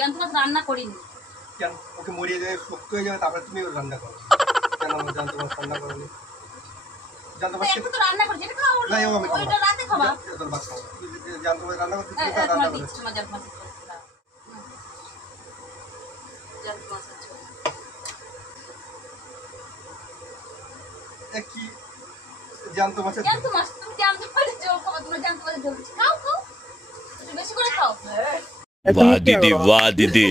জ্যান্ত মাছ রান্না করিনি। কেন? ওকে মরিয়ে যাবে, শক্ত হয়ে যাবে, তারপরে তুমি রান্না করো। কেন জ্যান্ত মাছ রান্না করোনি? জ্যান্ত মাছ একটু তো রান্না করি, যেটা খাও না, ও আমি খাবো ওইটা রাতে খাবা। তোর ভাত খাবো। জ্যান্ত মাছ রান্না করতে তুমি তোমার রান্না করো। দিচ্ছি তোমার জ্যান্ত মাছের ঝোল। জ্যান্ত মাছের ঝোল কি জ্যান্ত মাছের জ্যান্ত মাছ, তুমি জ্যান্ত মাছের ঝোল খাও, তোমরা জ্যান্ত মাছের ঝোল খাও খাও, একটু বেশি করে খাও। वाह दीदी वाह दीदी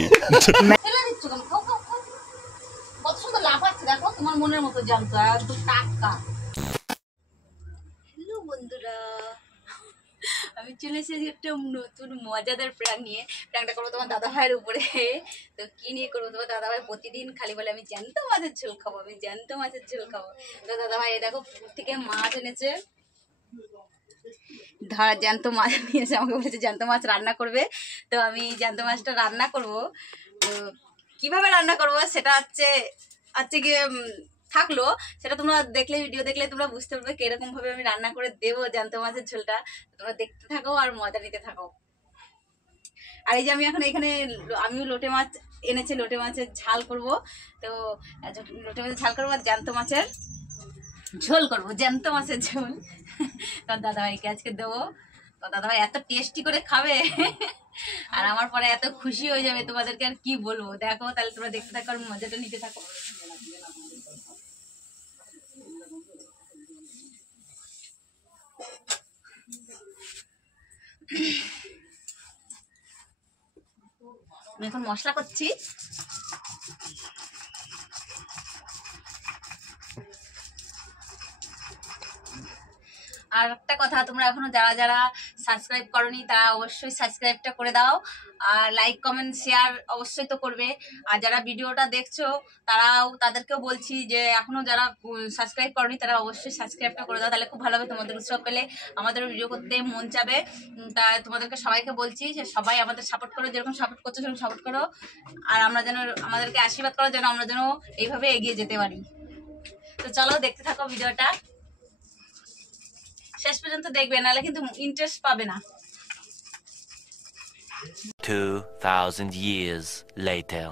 ফেলে দিচ্ছ কেন? খাও খাও খাও। কত সুন্দর লাফাচ্ছে দেখো, তোমার মনের মতো জ্যান্ত, একদম টাটকা। হ্যালো বন্ধুরা, আমি চলে এসেছি একটা নতুন মজাদার প্র্যাঙ্ক নিয়ে। প্র্যাঙ্কটা করবো তোমার দাদা ভাইয়ের উপরে। তো কি নিয়ে করবো? তোমার দাদা ভাই প্রতিদিন খালি বলে আমি জ্যান্ত মাছের ঝোল খাবো, আমি জ্যান্ত মাছের ঝোল খাবো। তো দাদা ভাই দেখো পুকুর থেকে মাছ এনেছে, ধরা জ্যান্ত মাছ নিয়েছে, আমাকে বলেছে জ্যান্ত মাছ রান্না করবে। তো আমি জ্যান্ত মাছটা রান্না করব। তো কিভাবে রান্না করব সেটা হচ্ছে গিয়ে থাকলো, সেটা তোমরা দেখলে, ভিডিও দেখলে তোমরা বুঝতে পারবে কিরকম ভাবে আমি রান্না করে দেবো জ্যান্ত মাছের ঝোলটা। তোমরা দেখতে থাকো আর মজা নিতে থাকো। আর এই যে আমি এখন এখানে আমিও লোটে মাছ এনেছে, লোটে মাছের ঝাল করব। তো লোটে মাছের ঝাল করবো আর জ্যান্ত মাছের ঝোল করবো, জ্যান্ত মাছের ঝোল। তোর দাদাভাইকে আজকে দেবো, তোর দাদাভাই এত টেস্টি করে খাবে আর আমার পরে এত খুশি হয়ে যাবে, তোমাদেরকে আর কি বলবো। দেখো তাহলে তোমরা দেখতে থাকো আর মজাটা নিতে থাকো। আমি এখন মশলা করছি। আর একটা কথা, তোমরা এখনো যারা যারা সাবস্ক্রাইব করোনি তারা অবশ্যই সাবস্ক্রাইবটা করে দাও, আর লাইক কমেন্ট শেয়ার অবশ্যই তো করবে। আর যারা ভিডিওটা দেখছো তাদেরকেও বলছি যে এখনো যারা সাবস্ক্রাইব করোনি তারা অবশ্যই সাবস্ক্রাইবটা করে দাও, তাহলে খুব ভালো হবে। তোমাদের উৎসাহ পেলে আমাদের ভিডিও করতে মন চাবে। তা তোমাদেরকে সবাইকে বলছি যে সবাই আমাদের সাপোর্ট করো, যেরকম সাপোর্ট করছো সেরকম সাপোর্ট করো। আর আমরা যেন, আমাদেরকে আশীর্বাদ করো যেন আমরা যেন এইভাবে এগিয়ে যেতে পারি। তো চলো দেখতে থাকো ভিডিওটা, শেষ পর্যন্ত দেখবে, নাহলে কিন্তু ইন্টারেস্ট পাবে না। 2000 years later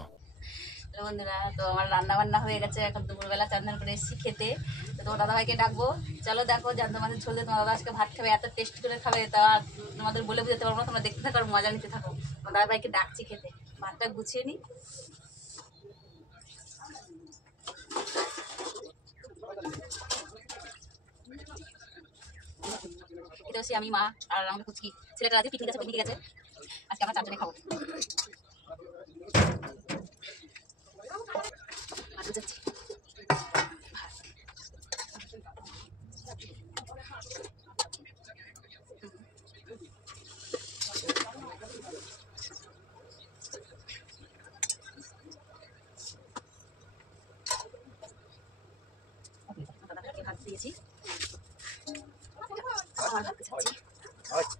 বন্ধুরা, তো আমার রান্না বান্না হয়ে গেছে, এখন দুপুরবেলা চান্দান করে এসেছি খেতে। তো তোমার দাদাভাইকে ডাকবো, চলো দেখো জ্যান্ত মাছের ঝোল দিয়ে তোমার দাদা আজকে ভাত খাবে, এত টেস্ট করে খাবে, তা তোমাদের বলে বুঝাতে পারবো না। তোমরা দেখতে থাকো আর মজা নিতে থাকো। তোমার দাদাভাইকে ডাকছি খেতে, ভাতটা গুছিয়ে নি। এটা হচ্ছে আমি, মা আর আমাদের কুচকি ছেলেটা আজকে পিকনিকে গেছে। আজকে আমরা চারজনে খাবো। ভাত দিয়েছি, আমার ভাত খাচ্ছি।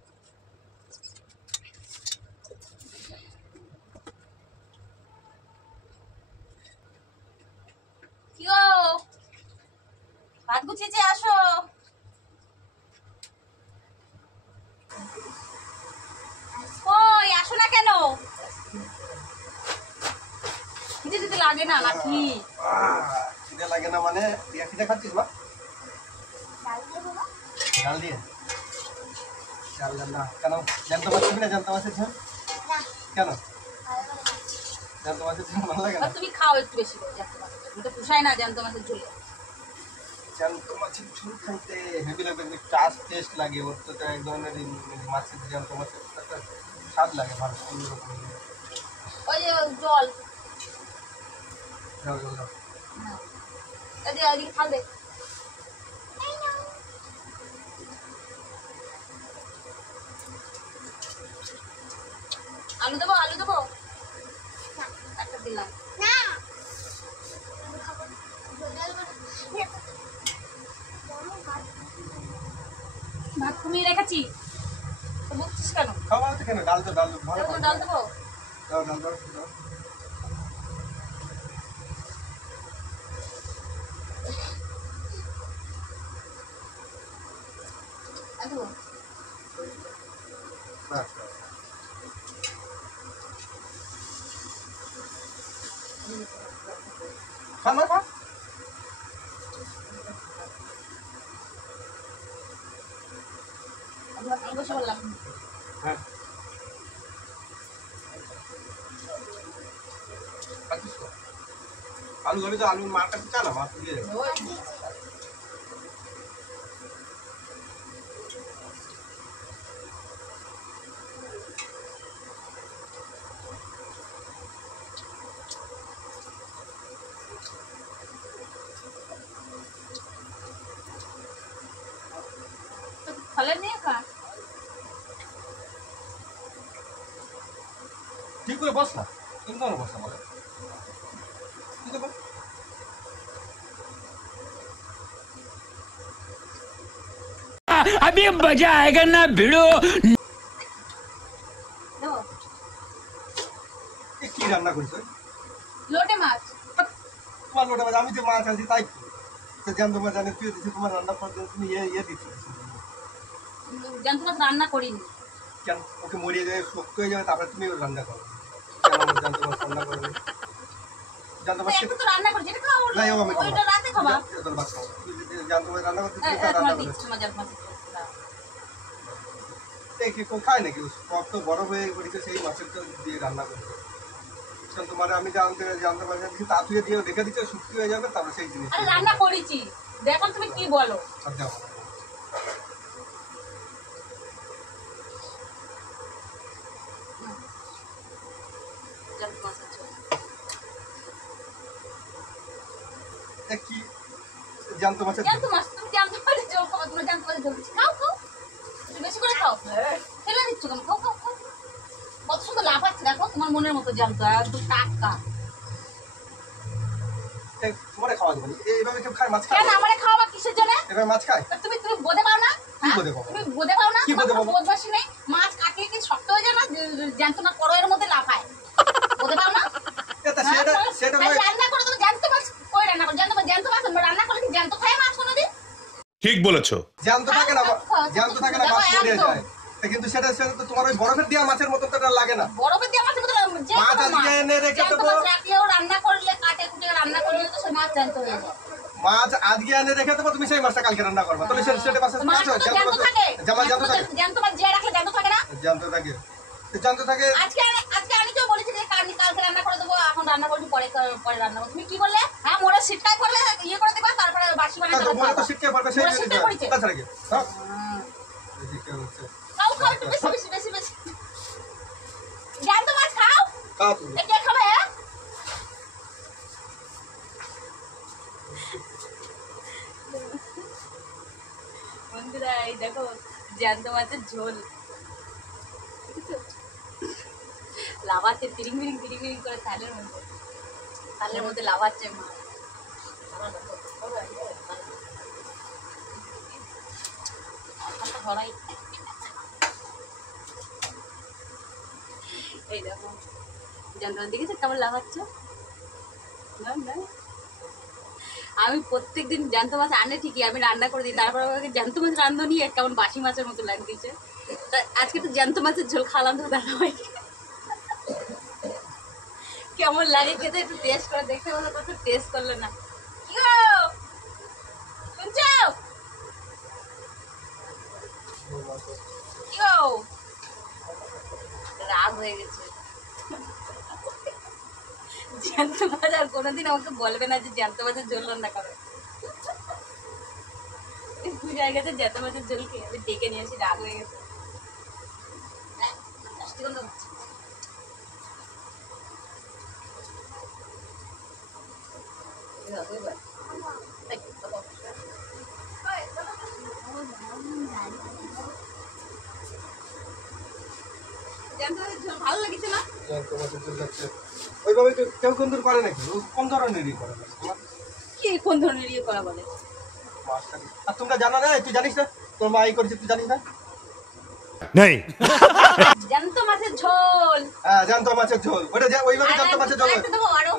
কি গো, ভাত গুছিয়েছে, আসো। কই আসো না কেন? খিদে দিতে লাগে না নাকি? খিদে লাগে না মানে খিদে খাচ্ছিস মা? ডাল দিয়ে ডাল না কেন? জ্যান্ত মাছ খাবি না? জ্যান্ত মাছের ঝোল কেন? জ্যান্ত মাছের ঝোল ভালো লাগে না? তুমি খাও একটু বেশি করে জ্যান্ত মাছের ঝোল, তো পুষায় না জ্যান্ত মাছের ঝোল। জ্যান্ত মাছের ঝোল খাইতে হেভি লাগবে, টেস্ট লাগে। ওর তো এক ধরনের মাছের, জ্যান্ত মাছের একটা স্বাদ লাগে ভালো, অন্যরকম। ওই যে জল জল জল দাও। ওইদিকে থাল দে। আলু দেবো, আলু দেবো, একটা দিলাম। ভাত কমিয়ে রেখেছি, তো বলছিস কেন? খাওয়া হচ্ছে কেন? ডাল তো ডাল ভালো, ডাল দেবো। দাও ডাল দাও দাও। খা না খা। আমি বসে বললাম হ্যাঁ আলু ধরে তো আলু মারটা চা না মাছ দিয়ে যাবে। ফলে নিয়ে খা। ঠিক করে বস না, তুমি কেন বস না বলে ঠিক আছে। अभी मजा आएगा ना भिड़ो। দেবো কি রান্না করিস লোটে মাছ। তোমার লোটা মাছ? আমি যে মাছ আনছি তাই জ্যান্ত মাছ আনে তুই দিচ্ছি, তোমার রান্না করতে তুমি ইয়ে দিচ্ছ জ্যান্ত মাছ রান্না করিনি। কেন? ওকে মরিয়ে যাবে, শক্ত হয়ে যাবে, তারপরে তুমি ওর রান্না করো। কেন জ্যান্ত মাছ রান্না করবে? জ্যান্ত মাছ একটু তো রান্না করছি, এটা খাও। না, আমি খাবো ওইটা রাতে খাবা। তোর ভাত খাও। তুই যদি জ্যান্ত মাছ রান্না করতে তুমি তোমার রান্না করবে দিচ্ছি তোমার জ্যান্ত মাছ। কি কেউ খায় নাকি? কত বড় হয়ে পড়েছে সেই মাছের তো দিয়ে রান্না করতে। তোমার আমি জানতে পারি না, তা তুই দিয়ে রেখে দিচ্ছ, শুক্তি হয়ে যাবে, তারপরে সেই জিনিস আরে রান্না করেছি, দেখো তুমি কি বলো। সব যাও। জ্যান্ত মাছ আছে। কি জ্যান্ত মাছের জ্যান্ত মাছ, তুমি জ্যান্ত মাছের ঝোল খাও, তুমি জ্যান্ত মাছের ঝোল খাও। খাও খাও, একটু বেশি করে খাও। ফেলে দিচ্ছ কেন? খাও খাও খাও। কত সুন্দর লাফাচ্ছে দেখো, তোমার মনের মতো জ্যান্ত, একদম টাটকা। তোমারে খাওয়া যাবে না। এইভাবে কেউ খায় মাছ খায়? কেন আমারে খাওয়াবা কিসের জন্য? এবার মাছ খায়? তুমি তুমি বোঝে পাও না? কি বোঝে পাবো? তুমি বোঝে পাও না? কি বোঝে তোমার পাবো? বোঝবাসী নেই। মাছ কাটিয়ে কি শক্ত হয়ে যায় না? জ্যান্ত না করো এর মধ্যে লাফায়। বোঝে পাও না? এটা সেটা সেটা তাই নয়। রান্না করে তুমি জ্যান্ত মাছ কই রান্না করো? জ্যান্ত মাছ রান্না করে কি জ্যান্ত খায় মাছ কোনোদিন? ঠিক বলেছো। জ্যান্ত থাকে না, জ্যান্ত থাকে না, মাছ মরে যায়। কিন্তু সেটা সেটা তো তোমার ওই বরফের দেওয়া মাছের মতো তো এটা লাগে না। বরফের দিয়ে মাছের মতো যে মাছ কোনো আজকে এনে রেখে জ্যান্ত দেবো। মাছ রাখলেও রান্না করলে কাটে কুটে রান্না করলে তো সে মাছ জ্যান্ত হয়ে যায়। মাছ আজকে এনে রেখে দেবো, তুমি সেই মাছটা কালকে রান্না করবে, তাহলে সেটা মাছ মাছ তো জ্যান্ত থাকে। জ্যান্ত থাকে, জ্যান্ত মাছ যে রাখলে জ্যান্ত থাকে না? জ্যান্ত থাকে, জ্যান্ত থাকে। আজকে আমি তো বলেছি যে কালকে রান্না করে দেবো, এখন রান্না করছি, পরে রান্না করবো। তুমি কি বললে? হ্যাঁ মোড়ে সিটকাই করলে ইয়ে করে দেবা, তারপরে বাসি বানাতে তো মনে তো শিখতে পারবে সেই মোড়ে জিনিস। সিটকাই করেছে। তাছাড়া কি? হ্যাঁ এই শিখতে হচ্ছে। খাও খাও একটু বেশি বেশি বেশি বেশি জ্যান্ত মাছ খাও। খাও তুমি। কে খাবে? বন্ধুরা এই দেখো জ্যান্ত মাছের ঝোল, লাভাচ্ছে তিরিং বিরিং করে থালের মধ্যে লাভাচ্ছে মাছ। ধরাই এই দেখো জ্যান্ত মাছ দেখেছো কেমন লাভাচ্ছে? আমি প্রত্যেকদিন জ্যান্ত মাছ আনে ঠিকই, আমি রান্না করে দিই, তারপর আমাকে জ্যান্ত মাছ রান্ধনি আর কেমন বাসি মাছের মতো লাগতেছে। আজকে তো জ্যান্ত মাছের ঝোল খালাম তো দাদা ভাই, কেমন লাগে খেতে একটু টেস্ট করে দেখতে বলো, কত টেস্ট করলে না। কি গো শুনছো? কি গো রাগ হয়ে গেছে। জ্যান্ত মাছ আর কোনোদিন আমাকে বলবে না যে জ্যান্ত মাছের ঝোল রান্না করে। বুঝে গেছে জ্যান্ত মাছের ঝোল খেয়ে আমি ডেকে নিয়েছি, রাগ হয়ে গেছে। ভালো লাগছে না? জ্যান্ত মাছের ঝোল যাচ্ছে ওইভাবে কেউ কোন দূর করে নাকি? কোন ধরনেরই করে না কি কোন ধরনের ইয়ে করা বলে? মাছটা। আর তোমরা জানো না? তুই জানিস না তোর মা এই করেছে, তুই জানিস না? নেই। জ্যান্ত মাছের ঝোল। হ্যাঁ জ্যান্ত মাছের ঝোল, ওইটা ওইভাবে জ্যান্ত মাছের ঝোল,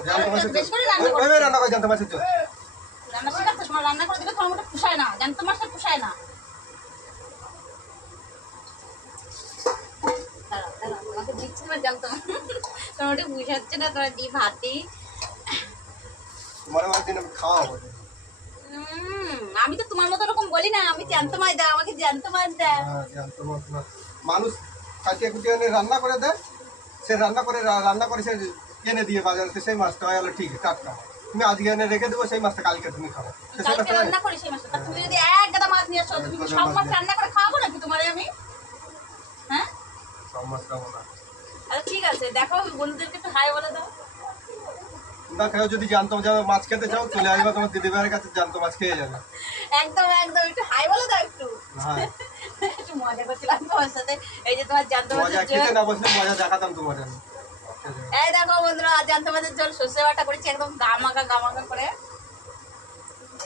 জ্যান্ত মাছের ঝোল ওইভাবে রান্না করে। জ্যান্ত মাছের ঝোল রান্না করে রাখতে সময় রান্না করে দিলে তোমার মোটা পুষায় না, জ্যান্ত মাছটা পুষায় না। তোমাকে দিচ্ছি না জ্যান্ত মাছ, তোমার ওটা পুষাচ্ছে না, তোমার দি ভাতি তোমার আমার দিন আমি খাওয়াবো। আমি তো তোমার মতো এরকম বলি না, আমি জ্যান্ত মাছ দাও, আমাকে জ্যান্ত মাছ দাও। হ্যাঁ, জ্যান্ত মাছ না। মানুষ কাটিয়ে কুটিয়ে এনে রান্না করে দেয়, সে রান্না করে সে এনে দিয়ে বাজারে, সেই মাছটা হয় হলো ঠিক টাটকা। তুমি আজকে এনে রেখে দেবো, সেই মাছটা কালকে তুমি খাবো। তো সেটা কালকে রান্না করি সেই মাছটা, তা তুমি যদি এক গাদা মাছ নিয়ে আসো, তুমি কি সব মাছ রান্না করে খাওয়াবো নাকি তোমারে আমি? হ্যাঁ, সব মাছ খাবো না। আচ্ছা ঠিক আছে, দেখো বন্ধুদেরকে একটু হাই বলে দাও। না খেয়েও যদি জানতো মাছ খেতে চাও, চলে আসবে তোমার দিদি ভাইয়ের কাছে, জানতো মাছ খেয়ে যাবে। একদম একদম, একটু হাই বলে দাও একটু। হ্যাঁ, একটু মজা করছিলাম তোমার সাথে। এই যে তোমার জ্যান্ত মজা মাছের খেতে ঝোল, না বসলে মজা দেখাতাম তোমার আমি। এই দেখো বন্ধুরা, জ্যান্ত মাছের ঝোল সর্ষে বাটা করেছি একদম গামাকা করে।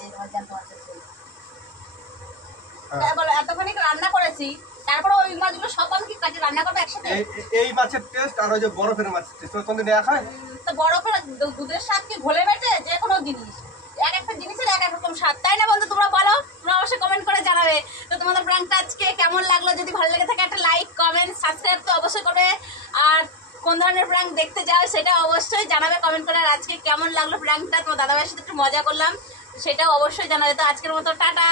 এই তোমার জ্যান্ত মাছের ঝোল। হ্যাঁ। বলো এতক্ষণ রান্না করেছি, তারপরে ওই মাছগুলো সব আমি কি কাটি রান্না করবো একসাথে? এই মাছের টেস্ট আর ওই যে বরফের মাছের টেস্ট কোনদিন এক হয়? তো বরফের দুধের স্বাদ কি ঘোলে মেটে? যে কোনো জিনিস এক একটা জিনিসের এক এক রকম স্বাদ, তাই না বন্ধু? তোমরা বলো, তোমরা অবশ্যই কমেন্ট করে জানাবে। তো তোমাদের প্র্যাঙ্কটা আজকে কেমন লাগলো? যদি ভালো লেগে থাকে একটা লাইক, কমেন্ট, সাবস্ক্রাইব তো অবশ্যই করবে। আর কোন ধরনের প্র্যাঙ্ক দেখতে চাও সেটা অবশ্যই জানাবে কমেন্ট করে। আর আজকে কেমন লাগলো প্র্যাঙ্কটা, তোমার দাদাভাইয়ের সাথে একটু মজা করলাম, সেটাও অবশ্যই জানাবে। তো আজকের মতো টাটা।